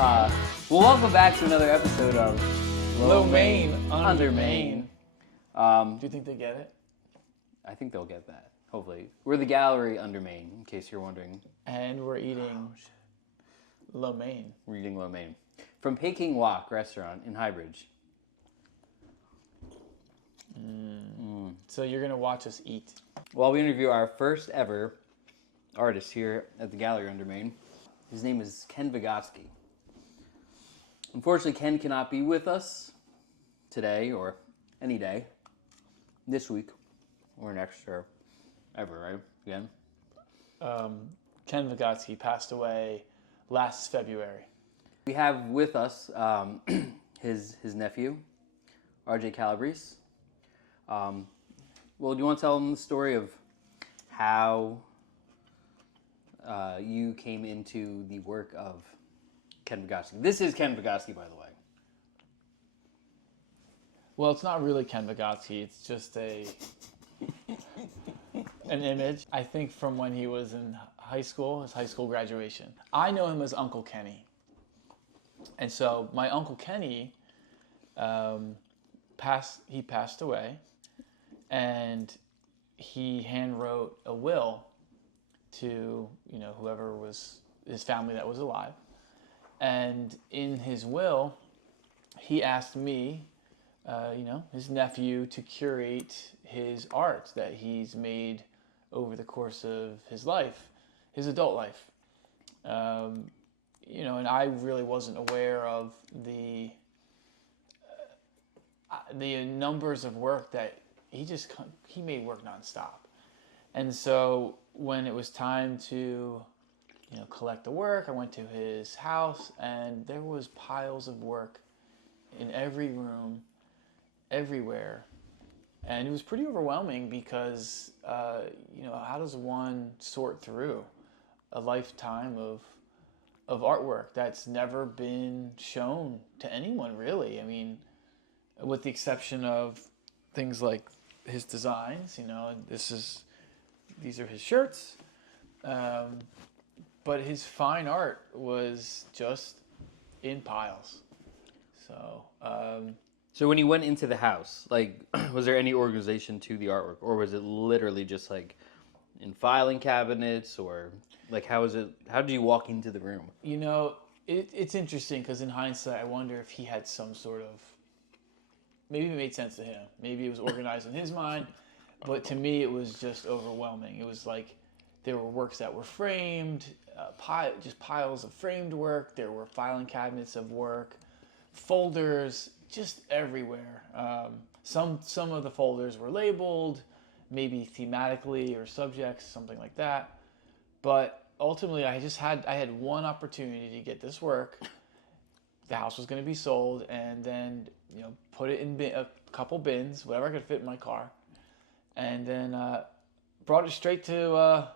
Well, welcome back to another episode of Low Main, Under Main. Do you think they get it? I think they'll get that. Hopefully, we're the gallery under Main, in case you're wondering. And we're eating Low Main. We're eating Low Main from Peking Wok Restaurant in Highbridge. So you're gonna watch us eat. While we interview our first ever artist here at the gallery under Main. His name is Ken Vegotsky. Unfortunately, Ken cannot be with us today or any day, this week or next or ever, right? Again. Ken Vegotsky passed away last February. We have with us his nephew, RJ Calabrese. Well, do you want to tell him the story of how you came into the work of Ken Vegotsky? This is Ken Vegotsky, by the way. Well, it's not really Ken Vegotsky. It's just an image. I think from when he was in high school, his high school graduation. I know him as Uncle Kenny. And so my Uncle Kenny passed away, and he handwrote a will to, whoever was his family that was alive. And in his will, he asked me, his nephew, to curate his art that he's made over the course of his life, his adult life. And I really wasn't aware of the numbers of work that he made work nonstop. And so when it was time to, collect the work, I went to his house, and there was piles of work in every room, everywhere. And it was pretty overwhelming because, how does one sort through a lifetime of artwork that's never been shown to anyone, really? I mean, with the exception of things like his designs, these are his shirts. But his fine art was just in piles. So when you went into the house, was there any organization to the artwork, or was it literally just in filing cabinets, or how did you walk into the room? It's interesting because in hindsight, I wonder if he had some sort of, maybe it made sense to him. Maybe it was organized in his mind, but to me, it was just overwhelming. It was there were works that were framed, just piles of framed work. There were filing cabinets of work, folders, just everywhere. Some of the folders were labeled, maybe thematically or subjects, something like that. But ultimately, I had one opportunity to get this work. The house was going to be sold, and then put it in a couple bins, whatever I could fit in my car, and then brought it straight to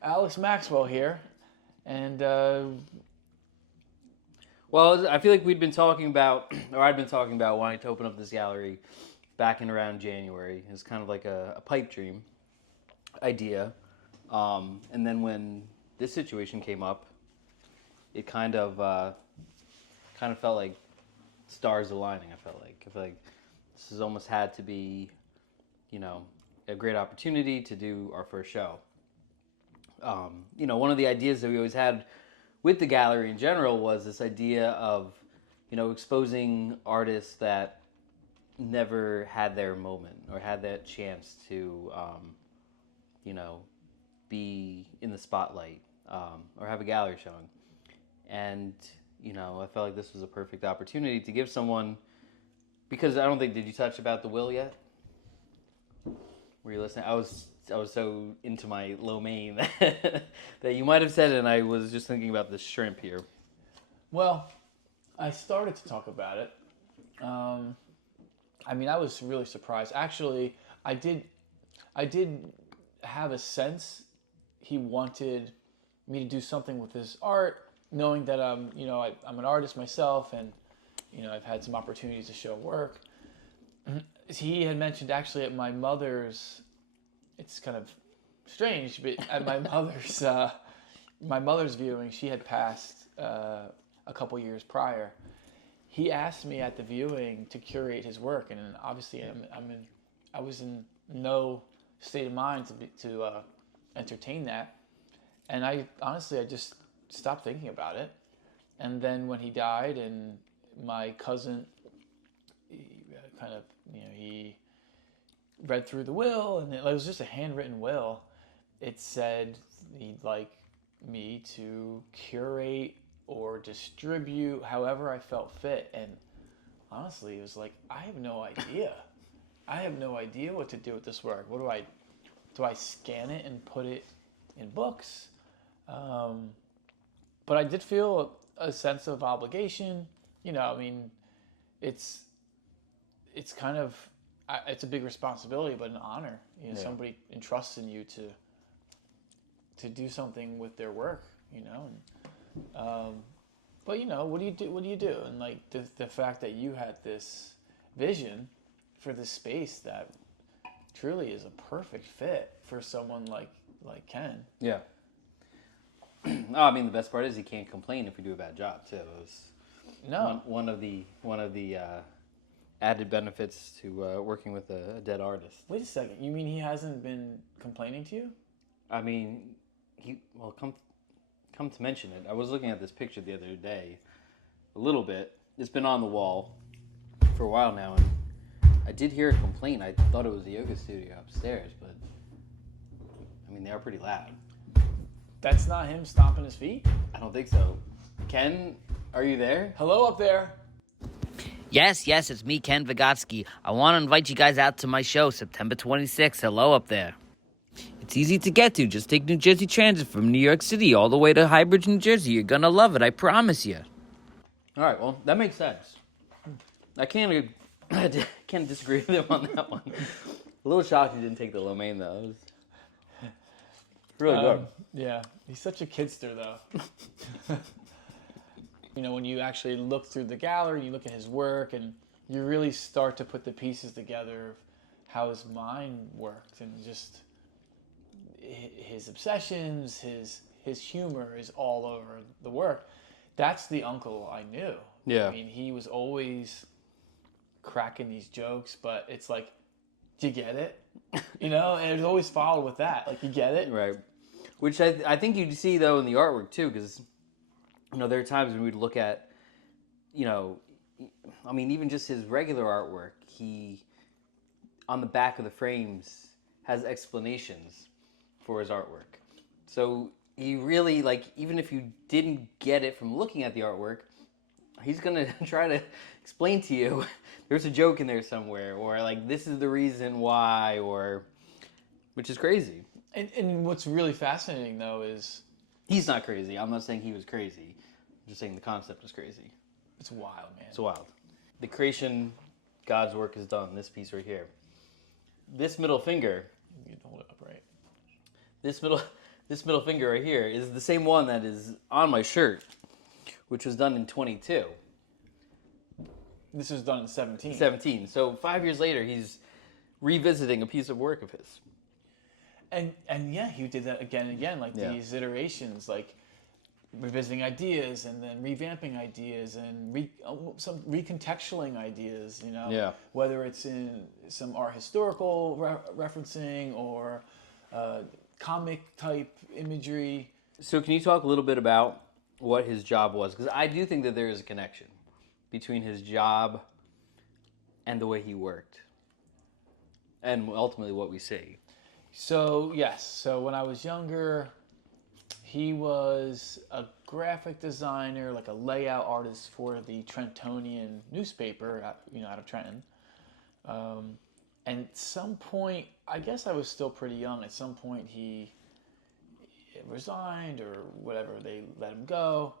Alex Maxwell here, and well, I feel like I'd been talking about wanting to open up this gallery back in around January. It was kind of like a pipe dream idea, and then when this situation came up, it kind of felt like stars aligning. I feel like this has almost had to be, a great opportunity to do our first show. One of the ideas that we always had with the gallery in general was this idea of, exposing artists that never had their moment or had that chance to, be in the spotlight or have a gallery showing. And, I felt like this was a perfect opportunity to give someone, because I don't think, did you touch about the will yet? Were you listening? I was so into my Lo Mein that you might have said it, and I was just thinking about the shrimp here. Well, I started to talk about it. I was really surprised. Actually, I did have a sense he wanted me to do something with his art, knowing that I'm an artist myself, and I've had some opportunities to show work. He had mentioned actually at my mother's, it's kind of strange, but at my mother's viewing, she had passed a couple years prior. He asked me at the viewing to curate his work, and obviously I was in no state of mind to entertain that. And I just stopped thinking about it. And then when he died, and my cousin, he read through the will, and it was just a handwritten will. It said he'd like me to curate or distribute however I felt fit. And honestly, it was like, I have no idea. I have no idea what to do with this work. What do I scan it and put it in books? But I did feel a sense of obligation. It's kind of, it's a big responsibility, but an honor. Somebody entrusts in you to do something with their work. But what do you do? What do you do? And like the fact that you had this vision for this space that truly is a perfect fit for someone like Ken. Yeah. I mean, the best part is he can't complain if we do a bad job too. It was one of the added benefits to working with a dead artist. Wait a second. You mean he hasn't been complaining to you? I mean, come to mention it, I was looking at this picture the other day, a little bit. It's been on the wall for a while now, and I did hear a complaint. I thought it was the yoga studio upstairs, but I mean, they are pretty loud. That's not him stomping his feet? I don't think so. Ken, are you there? Hello up there. Yes, it's me, Ken Vegotsky. I want to invite you guys out to my show, September 26th. Hello up there. It's easy to get to. Just take New Jersey Transit from New York City all the way to Highbridge, New Jersey. You're going to love it, I promise you. All right, well, that makes sense. I can't disagree with him on that one. A little shocked he didn't take the lo mein, though. It was really good. Yeah, he's such a kidster, though. When you actually look through the gallery, you look at his work, and you really start to put the pieces together of how his mind worked, and just his obsessions, his humor is all over the work. That's the uncle I knew. Yeah. I mean, he was always cracking these jokes, but it's like, do you get it? And it always followed with that. Like, you get it? Right. Which I think you see, though, in the artwork, too, because, there are times when we'd look at, even just his regular artwork, he, on the back of the frames, has explanations for his artwork. So he really, even if you didn't get it from looking at the artwork, he's going to try to explain to you, there's a joke in there somewhere, or, this is the reason why, which is crazy. And what's really fascinating, though, is... He's not crazy. I'm not saying he was crazy. I'm just saying the concept was crazy. It's wild, man. It's wild. The creation, God's work is done. This piece right here. This middle finger... You can hold it up, right? This middle finger right here is the same one that is on my shirt, which was done in 22. This was done in 17. 17. So 5 years later, he's revisiting a piece of work of his. And yeah, he did that again and again, these iterations, revisiting ideas and then revamping ideas and some recontextualing ideas, Yeah. Whether it's in some art historical referencing or comic type imagery. So can you talk a little bit about what his job was? Because I do think that there is a connection between his job and the way he worked, and ultimately what we see. So, yes. So when I was younger, he was a graphic designer, a layout artist for the Trentonian newspaper, out of Trenton. And at some point, I guess I was still pretty young. At some point, he resigned or whatever. They let him go.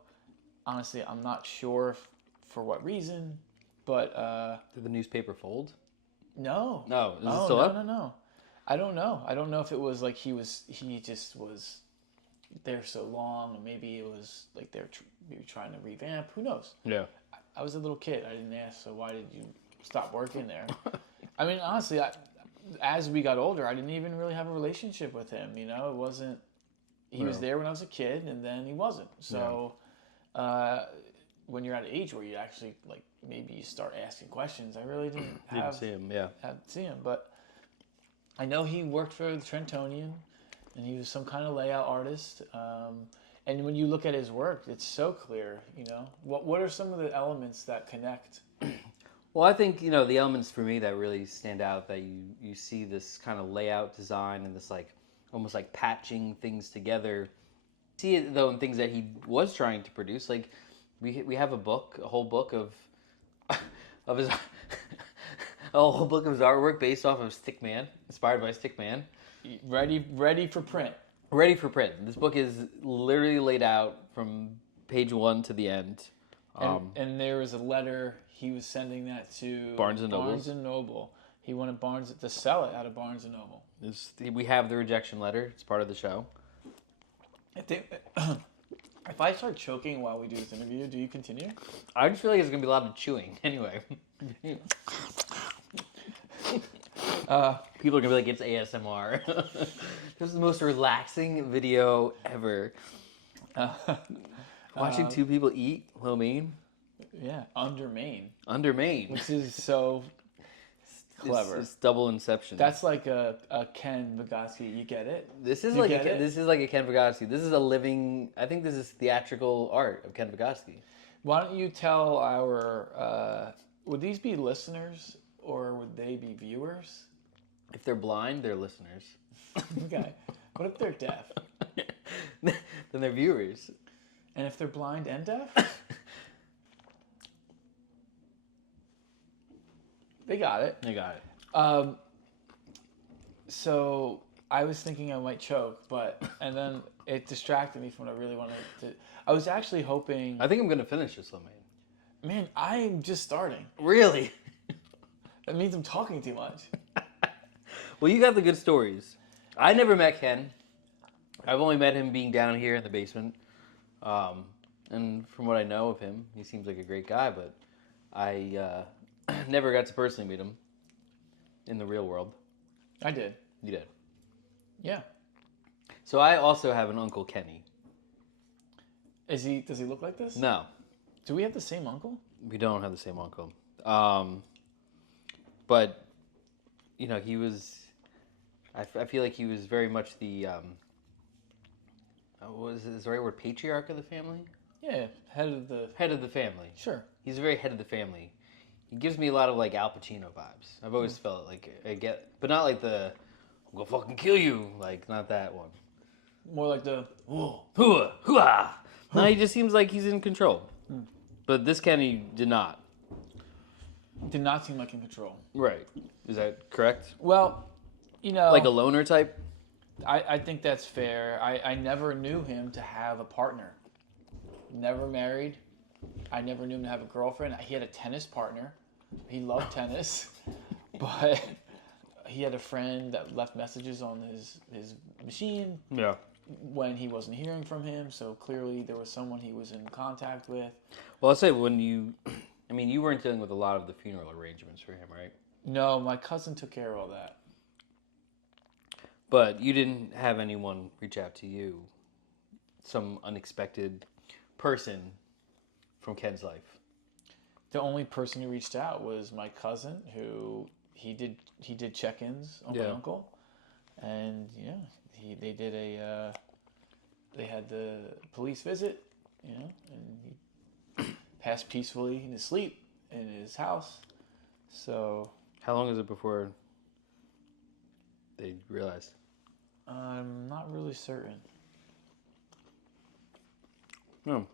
Honestly, I'm not sure for what reason, but... Did the newspaper fold? No. No? Is it still up? No. I don't know. I don't know if it was he just was there so long, or maybe it was they're maybe trying to revamp. Who knows? Yeah. I was a little kid. I didn't ask, so why did you stop working there? I mean, honestly, as we got older, I didn't even really have a relationship with him. It wasn't... He was there when I was a kid, and then he wasn't. So, when you're at an age where you actually like maybe you start asking questions. I really didn't Didn't see him, yeah. see him, but I know he worked for the Trentonian, and he was some kind of layout artist. And when you look at his work, it's so clear. You know, what are some of the elements that connect? Well, I think, the elements for me that really stand out, that you see this kind of layout design and this like almost like patching things together. See it though in things that he was trying to produce. Like we have a whole book of of his a whole book of his artwork based off of Stickman, inspired by Stickman. Ready for print. Ready for print. This book is literally laid out from page 1 to the end. And there was a letter he was sending that to Barnes and Noble. Barnes and Noble. He wanted Barnes to sell it out of Barnes and Noble. We have the rejection letter. It's part of the show. If I start choking while we do this interview, do you continue? I just feel like it's gonna be a lot of chewing. Anyway, people are gonna be like, it's ASMR. This is the most relaxing video ever. Watching two people eat lo mein. Yeah, under Maine. Under Maine. Which is so clever. It's double inception. That's like a Ken Vegotsky. You get it? This is You like get it? this is like a Ken Vegotsky. This is a living. I think this is theatrical art of Ken Vegotsky. Why don't you tell our? Would these be listeners or would they be viewers? If they're blind, they're listeners. Okay. What if they're deaf? Then they're viewers. And if they're blind and deaf? They got it. They got it. So I was thinking I might choke, and then it distracted me from what I really wanted to. I was actually hoping. I think I'm gonna finish this one, man. Man, I'm just starting. Really? That means I'm talking too much. Well, you got the good stories. I never met Ken. I've only met him being down here in the basement. And from what I know of him, he seems like a great guy, but I never got to personally meet him in the real world. I did. You did. Yeah. So I also have an Uncle Kenny. Does he look like this? No. Do we have the same uncle? We don't have the same uncle. But, he was... I feel like he was very much the... is the right word? Patriarch of the family? Yeah, head of the family. Sure. He's very head of the family. He gives me a lot of like Al Pacino vibes. I've always felt like I get, but not like the "I'm gonna fucking kill you," like not that one. More like the Hooah, hooah. No, he just seems like he's in control. But this Kenny did not. did not seem like in control. Right. Is that correct? Well, Like a loner type? I think that's fair. I never knew him to have a partner. Never married. I never knew him to have a girlfriend. He had a tennis partner. He loved tennis. But he had a friend that left messages on his machine Yeah. when he wasn't hearing from him. So clearly there was someone he was in contact with. Well, I'll say you weren't dealing with a lot of the funeral arrangements for him, right? No, my cousin took care of all that. But you didn't have anyone reach out to you, some unexpected person from Ken's life. The only person who reached out was my cousin, who he did check-ins on my uncle, and they had the police visit, and he passed peacefully in his sleep in his house. So How long is it before they realized? I'm not really certain. No,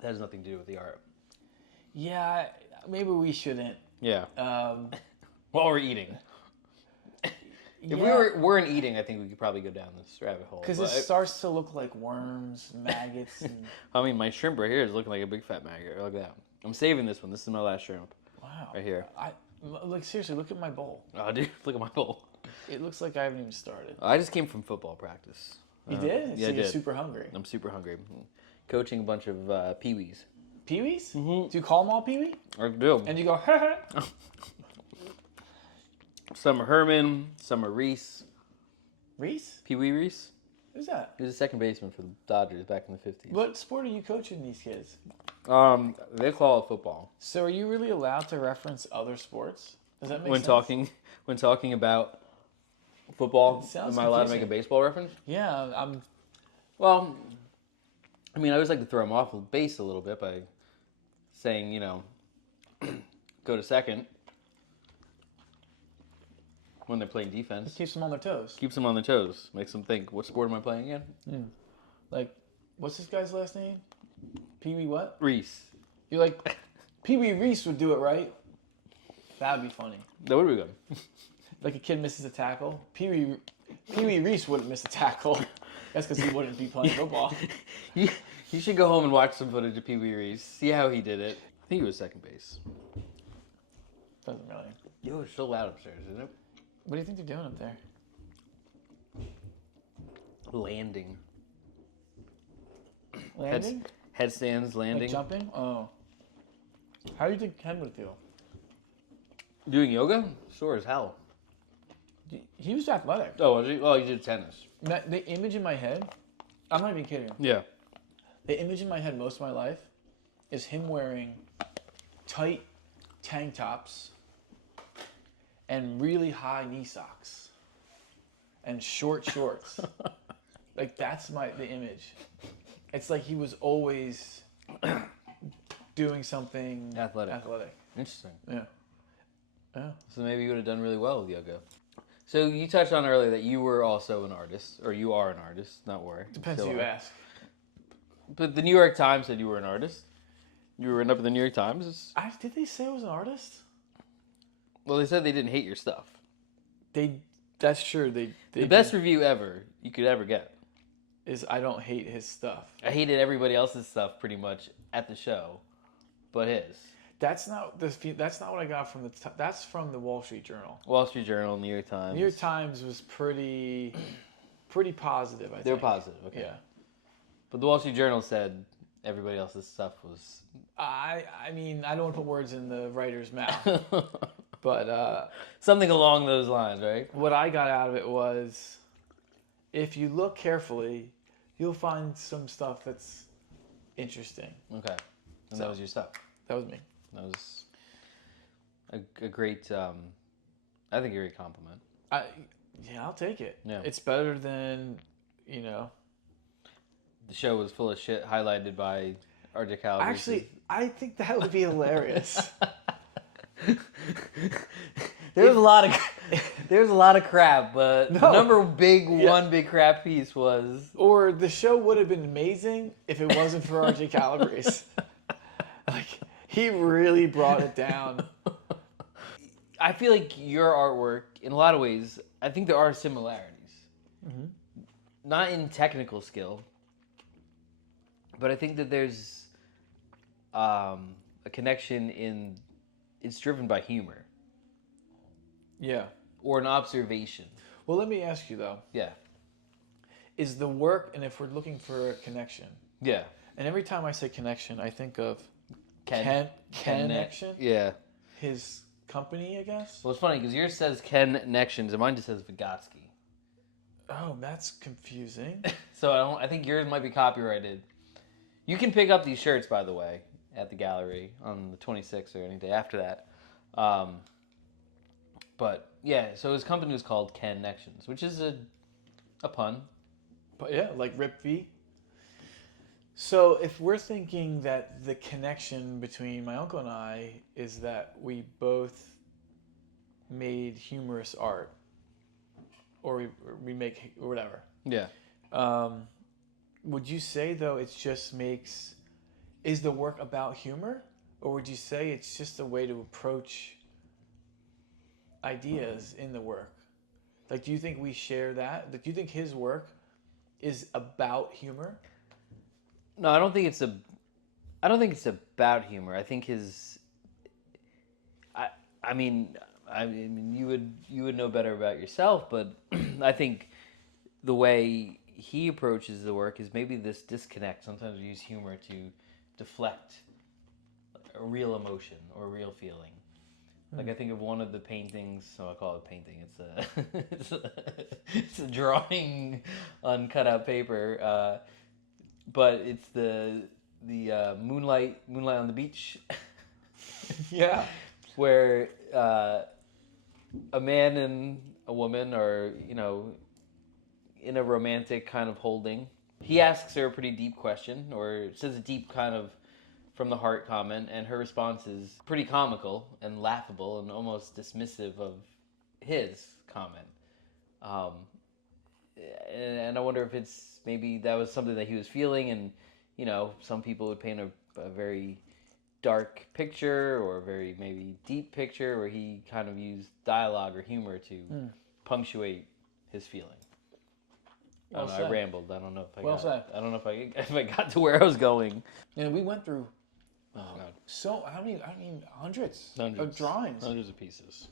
that has nothing to do with the art. Yeah, maybe we shouldn't. Yeah. While we're eating. If we weren't eating, I think we could probably go down this rabbit hole. Because it starts to look like worms, maggots. And... my shrimp right here is looking like a big fat maggot. Look at that. I'm saving this one. This is my last shrimp. Wow. Right here. Seriously, look at my bowl. Oh, dude, look at my bowl. It looks like I haven't even started. I just came from football practice. You did? Yeah, So I you're did. super hungry. I'm super hungry. Coaching a bunch of peewees. Peewees? Mm-hmm. Do you call them all peewee? I do. And you go, ha ha. Some are Herman, some are Reese. Reese? Pee-wee Reese? Who's that? He was a second baseman for the Dodgers back in the 50s. What sport are you coaching these kids? They call it football. So are you really allowed to reference other sports? Does that make When sense? talking about football, It sounds am I allowed to make a confusing. baseball reference? Yeah, I'm. Well, I mean, I always like to throw them off base a little bit by saying, go to second when they're playing defense. It keeps them on their toes. Keeps them on their toes. Makes them think, what sport am I playing again? Like, what's this guy's last name? Pee Wee what? Reese. You're like, Pee Wee Reese would do it right. That'd be funny. That would be good. Like a kid misses a tackle. Pee Wee Reese wouldn't miss a tackle. That's because he wouldn't be playing football. you should go home and watch some footage of Pee Wee Reese. See how he did it. I think he was second base. Doesn't really. Yo, it's so loud upstairs, isn't it? What do you think they're doing up there? Landing. Landing? Headstands, landing. Like jumping? Oh. How do you think Ken would feel? Doing yoga? Sure as hell. He was athletic. Oh, was he? Oh, he did tennis. The image in my head, I'm not even kidding. Yeah. The image in my head most of my life is him wearing tight tank tops and really high knee socks and short shorts. Like that's the image. It's like he was always doing something Athletic. Interesting. Yeah. Yeah. So maybe you would have done really well with yoga. So you touched on earlier that you were also an artist, or you are an artist, not were. Depends who Still you are. ask. But the New York Times said you were an artist. You were written up in the New York Times. Did they say I was an artist? Well, they said they didn't hate your stuff. That's true. They The best review ever you could ever get. is I don't hate his stuff. I hated everybody else's stuff pretty much at the show, but his. That's not what I got from that's from the Wall Street Journal. Wall Street Journal, New York Times. New York Times was pretty positive, I think. They were positive, okay. Yeah. But the Wall Street Journal said everybody else's stuff was. I mean, I don't want to put words in the writer's mouth, but Something along those lines, right? what I got out of it was, if you look carefully, you'll find some stuff that's interesting. Okay. And that was your stuff. That was me. That was a great, I think a great compliment. Yeah, I'll take it. Yeah. It's better than, The show was full of shit, highlighted by RJ Calabrese. Actually, I think that would be hilarious. There's a lot of crap, but the one big crap piece was. Or the show would have been amazing if it wasn't for RJ Calabrese. Like, he really brought it down. I feel like your artwork, in a lot of ways, I think there are similarities. Mm-hmm. Not in technical skill, but I think that there's a connection in it's driven by humor. Yeah. Or an observation. Well, let me ask you, though. Yeah. Is the work, and if we're looking for a connection, Yeah. and every time I say connection, I think of Connection? Yeah. his company, I guess. Well, it's funny because yours says Connections and mine just says Vegotsky. Oh, that's confusing. So I think yours might be copyrighted. You can pick up these shirts, by the way, at the gallery on the 26th or any day after that. But yeah, so his company was called Connections, which is a pun. But yeah, like Rip V. So if we're thinking that the connection between my uncle and I is that we both made humorous art, or we make or whatever. Yeah. Would you say though is the work about humor, or would you say it's just a way to approach ideas in the work? Like, do you think we share that? Like, do you think his work is about humor? No, I don't think it's about humor. I think I mean you would know better about yourself, but I think the way he approaches the work is maybe this disconnect. Sometimes we use humor to deflect a real emotion or a real feeling. Like I think of one of the paintings. So I call it a painting. It's a drawing on cutout paper, but it's the Moonlight on the Beach, Yeah. where a man and a woman are, in a romantic kind of holding. He asks her a pretty deep question, or says a deep kind of from the heart comment, and her response is pretty comical and laughable and almost dismissive of his comment. Um, and I wonder if it's maybe that was something that he was feeling, and some people would paint a very dark picture or a very maybe deep picture where he kind of used dialogue or humor to punctuate his feeling. I rambled. I don't know if I don't know if I got to where I was going. And we went through Oh God. so how many? I mean, hundreds of drawings, hundreds of pieces,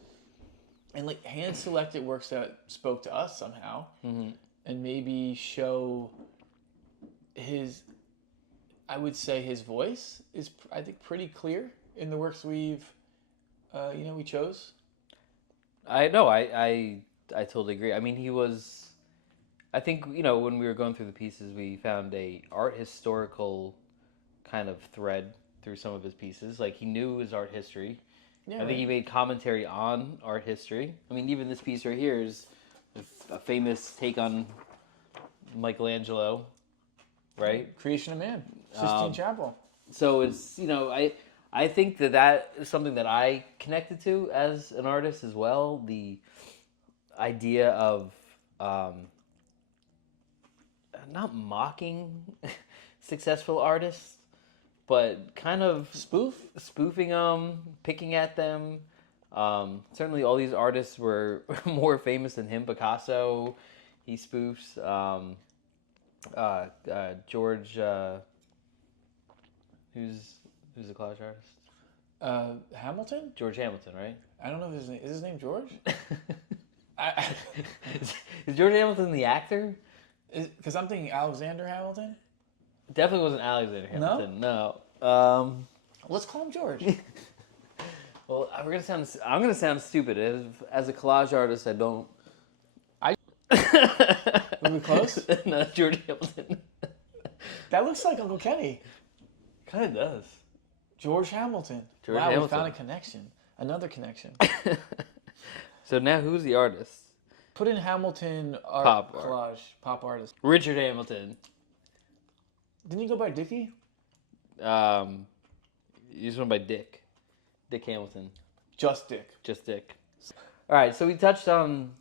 and like hand-selected works that spoke to us somehow, and maybe show his. I would say his voice is, I think, pretty clear in the works we chose. I know. I totally agree. I mean, he was. I think when we were going through the pieces, we found a art historical kind of thread through some of his pieces. Like, he knew his art history. Yeah, I think he made commentary on art history. I mean, even this piece right here is a famous take on Michelangelo, right? Creation of Man, Sistine Chapel. So it's I think that is something that I connected to as an artist as well. The idea of not mocking successful artists, but kind of spoofing them, picking at them. Certainly, all these artists were more famous than him. Picasso, he spoofs. George, who's a collage artist? Hamilton? George Hamilton, right? I don't know if is his name George? Is George Hamilton the actor? Because I'm thinking Alexander Hamilton. Definitely wasn't Alexander Hamilton. No. Let's call him George. Well, I'm gonna sound stupid. As a collage artist, I don't. Are we close? No, George Hamilton. That looks like Uncle Kenny. Kind of does. George Hamilton. George Hamilton. We Hamilton. found a connection. Another connection. So now, who's the artist? Put in Hamilton art Pop collage. Pop artist. Richard Hamilton. Didn't you go by Dickie? You just went by Dick. Dick Hamilton. Just Dick. Just Dick. All right, so we touched on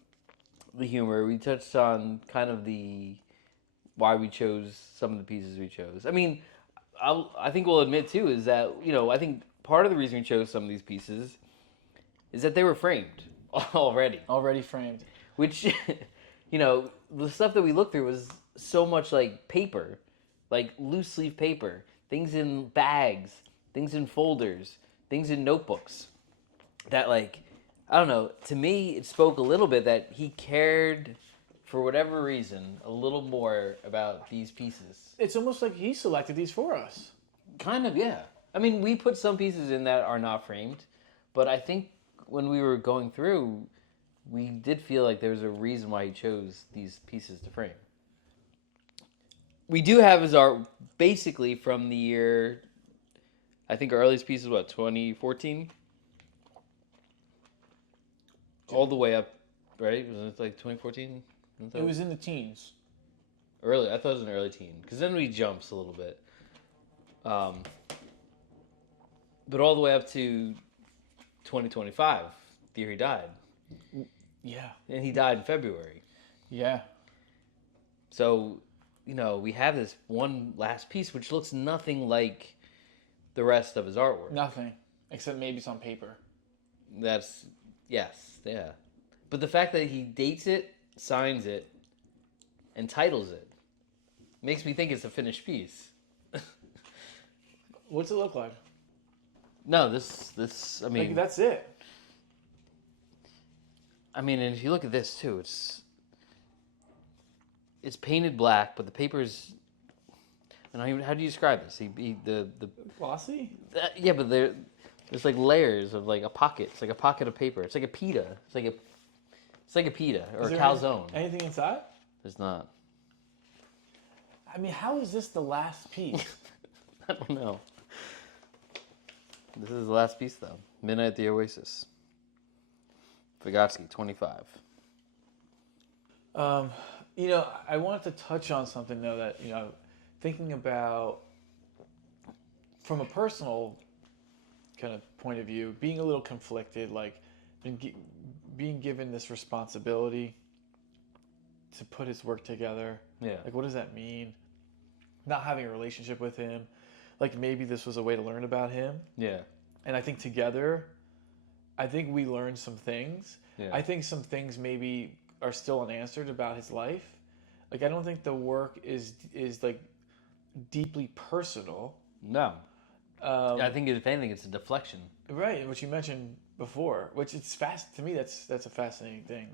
the humor. We touched on kind of why we chose some of the pieces we chose. I mean, I think we'll admit too is that I think part of the reason we chose some of these pieces is that they were framed already. Already framed. Which, the stuff that we looked through was so much like paper, like loose leaf paper, things in bags, things in folders, things in notebooks. That I don't know, to me it spoke a little bit that he cared, for whatever reason, a little more about these pieces. It's almost like he selected these for us. Kind of, yeah. I mean, we put some pieces in that are not framed, but I think when we were going through, we did feel like there was a reason why he chose these pieces to frame. We do have his art basically from the year, I think our earliest piece is 2014? All the way up, right? Was it like 2014? It was in the teens. Early, I thought it was an early teen, because then we jumps a little bit. But all the way up to 2025, the year he died. Yeah. And he died in February. Yeah. So, we have this one last piece, which looks nothing like the rest of his artwork. Nothing. Except maybe it's on paper. Yes, yeah. But the fact that he dates it, signs it, and titles it, makes me think it's a finished piece. What's it look like? No, this, I mean... that's it. I mean, and if you look at this, too, it's painted black, but the paper's... how do you describe this? The Glossy? Yeah, but there's like layers of like a pocket. It's like a pocket of paper. It's like a pita. It's like a pita or a calzone. Anything inside? There's not. I mean, how is this the last piece? I don't know. This is the last piece, though. Midnight at the Oasis. Vegotsky, 25. I wanted to touch on something, though, that, thinking about from a personal kind of point of view, being a little conflicted, like being given this responsibility to put his work together. Yeah. Like, what does that mean? Not having a relationship with him. Like, maybe this was a way to learn about him. Yeah. And I think together, we learned some things. Yeah. I think some things maybe are still unanswered about his life. Like, I don't think the work is like deeply personal. No. I think if anything, it's a deflection. Right, which you mentioned before, which it's to me, that's a fascinating thing.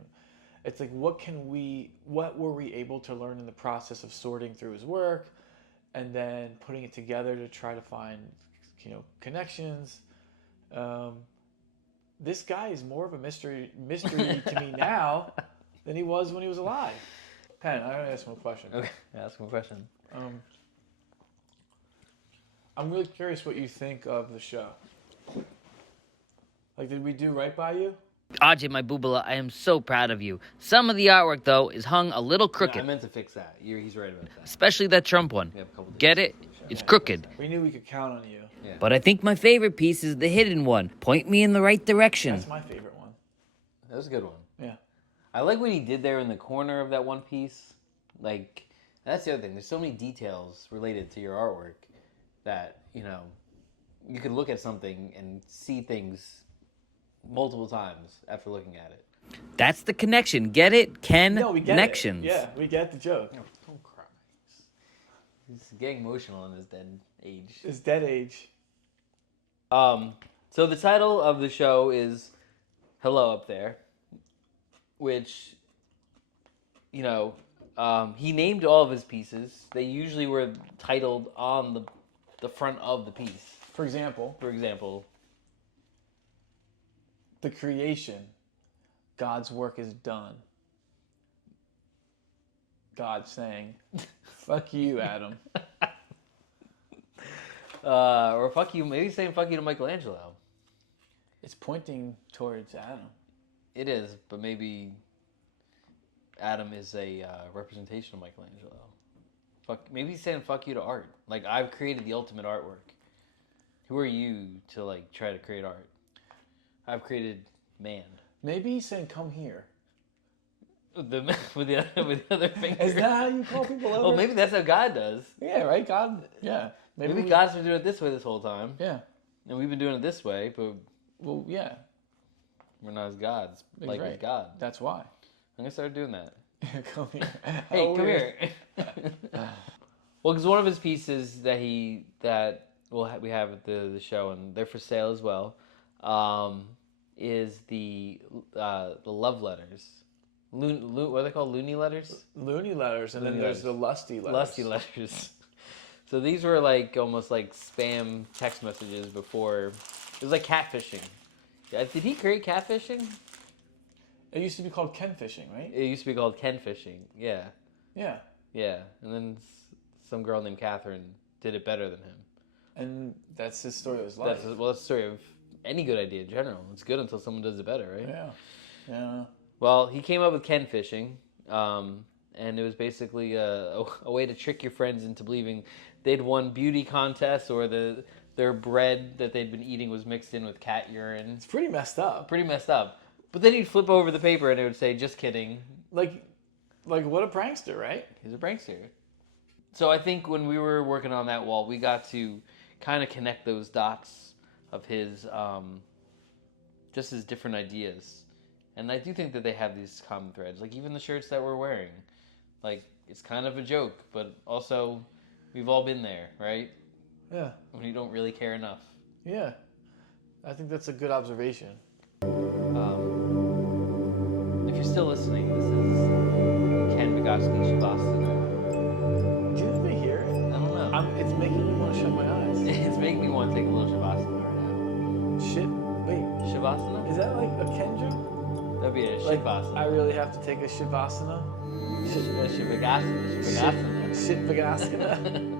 It's like, what were we able to learn in the process of sorting through his work and then putting it together to try to find, connections. This guy is more of a mystery to me now than he was when he was alive. Pen, I'm going to ask him a question. Okay, ask him a question. I'm really curious what you think of the show. Like, did we do right by you? Ajay, my boobala, I am so proud of you. Some of the artwork, though, is hung a little crooked. No, I meant to fix that. He's right about that. Especially that Trump one. We have a couple Get it? It's crooked. We knew we could count on you. Yeah. But I think my favorite piece is the hidden one. Point me in the right direction. That's my favorite one. That was a good one. Yeah. I like what he did there in the corner of that one piece. Like, that's the other thing. There's so many details related to your artwork that, you could look at something and see things multiple times after looking at it. That's the connection. Get it? No, we get Connections. it. Yeah, we get the joke. No, don't cry. He's getting emotional in his dead age. His dead age. So the title of the show is Hello Up There, which, he named all of his pieces. They usually were titled on the front of the piece. For example, the creation, God's work is done. God saying, fuck you, Adam. Or fuck you, maybe saying fuck you to Michelangelo. It's pointing towards Adam. It is, but maybe Adam is a representation of Michelangelo. Maybe he's saying fuck you to art. Like, I've created the ultimate artwork. Who are you to, try to create art? I've created man. Maybe he's saying, come here. With the other finger. Is that how you call people over? Well, maybe that's how God does. Yeah, right? God, yeah. Maybe God's been doing it this way this whole time. Yeah. And we've been doing it this way, but... Well, yeah. We're not as gods. Like right. with God. That's why. I'm going to start doing that. Come here. Hey, come here. Well, because one of his pieces that we have at the show, and they're for sale as well, is the love letters. What are they called? Loony letters? Loony letters, and then there's the lusty letters. Lusty letters. So these were almost like spam text messages before. It was like catfishing. Did he create catfishing? It used to be called Ken fishing, right? It used to be called Ken fishing. Yeah. Yeah. Yeah, and then some girl named Catherine did it better than him. And that's his story of his life. That's the story of any good idea in general. It's good until someone does it better, right? Yeah. Yeah. Well, he came up with Ken fishing, and it was basically a way to trick your friends into believing they'd won beauty contests or their bread that they'd been eating was mixed in with cat urine. It's pretty messed up. Pretty messed up. But then he'd flip over the paper and it would say, just kidding. Like what a prankster, right? He's a prankster. So I think when we were working on that wall, we got to kind of connect those dots of his, just his different ideas. And I do think that they have these common threads. Like even the shirts that we're wearing. Like, it's kind of a joke, but also we've all been there, right? Yeah. When you don't really care enough. Yeah. I think that's a good observation. If you're still listening, this is Ken Vegotsky Shavasana. Do you think they hear it? I don't know. It's making me want to shut my eyes. It's making me want to take a little Shavasana right now. Shit. Wait. Shavasana? Is that like a Ken joke? That'd be a Like, Shavasana. I really have to take a Shavasana? Shavagasana. Shit Vegasana.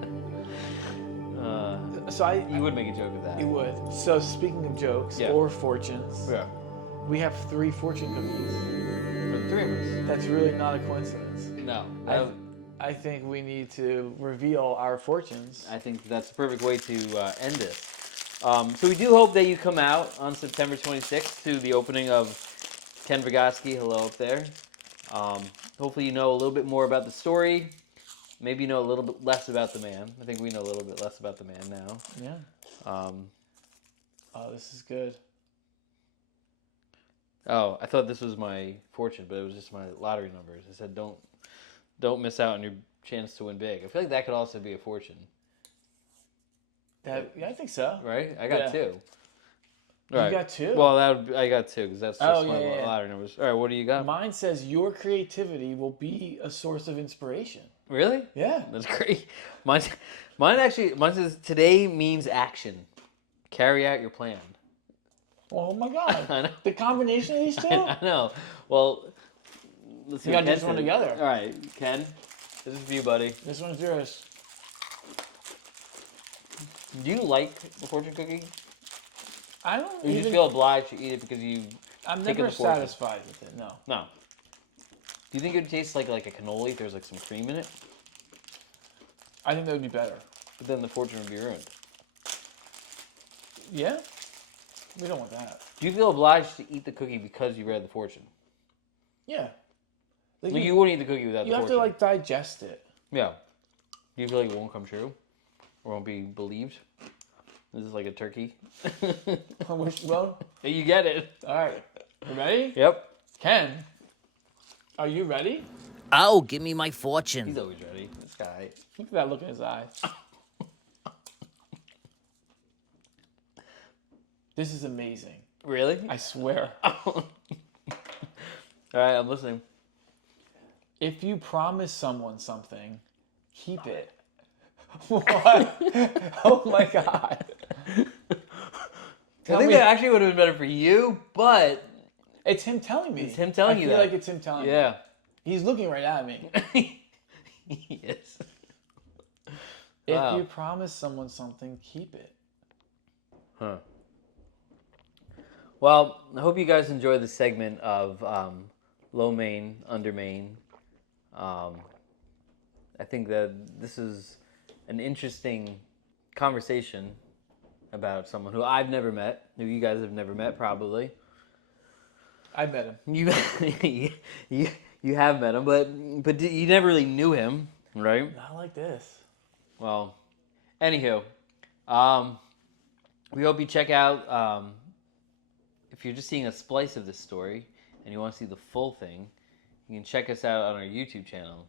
So You would make a joke of that. You would. So speaking of jokes Yeah. or fortunes, Yeah. we have 3 fortune cookies. For the 3 of us. That's really not a coincidence. No. I think we need to reveal our fortunes. I think that's the perfect way to end this. So we do hope that you come out on September 26th to the opening of Ken Vegotsky. Hello up there. Hopefully you know a little bit more about the story. Maybe you know a little bit less about the man. I think we know a little bit less about the man now. Yeah. Oh, this is good. Oh, I thought this was my fortune, but it was just my lottery numbers. I said don't miss out on your chance to win big. I feel like that could also be a fortune. Yeah, I think so. Right? I got 2. You got 2? Well, I got 2 because that's just my yeah. lottery numbers. All right, what do you got? Mine says your creativity will be a source of inspiration. Really? Yeah. That's great. Mine says today means action. Carry out your plan. Oh my God. I know. The combination of these 2? I know. Well, let's see. We what gotta do Ken this one said. together. All right, Ken, this is for you, buddy. This one's yours. Do you like the fortune cookie? I don't Or you even... just feel obliged to eat it because you I'm taken never the fortune? satisfied with it, no. No. Do you think it would taste like a cannoli if there's like some cream in it? I think that would be better. But then the fortune would be ruined. Yeah? We don't want that. Do you feel obliged to eat the cookie because you read the fortune? Yeah. Like Like you wouldn't eat the cookie without you the have fortune. to, like, digest it. Yeah. Do you feel like it won't come true? Or won't be believed? This is like a turkey. Which one? You get it. All right. You ready? Yep. Ken, are you ready? Oh, give me my He's fortune. always ready. This guy. Look at that look in his eye. This is amazing. Really? I swear. All right, I'm listening. If you promise someone something, keep it. What? Oh my God. I think that actually would have been better for you, but It's him telling me. It's him telling you I feel that. like it's him telling me. yeah. He's looking right at me. Yes. If Wow. you promise someone something, keep it. Huh. Well, I hope you guys enjoy this segment of Low Main, Under Main. I think that this is an interesting conversation about someone who I've never met, who you guys have never met probably. I met him. You have met him, but you never really knew him, right? Not like this. Well, anywho, we hope you check out, if you're just seeing a splice of this story and you want to see the full thing, you can check us out on our YouTube channel.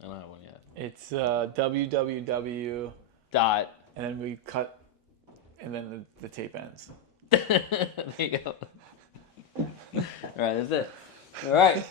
I don't have one yet. It's www. Dot. And then we cut, and then the tape ends. There you go. All right, that's it. All right.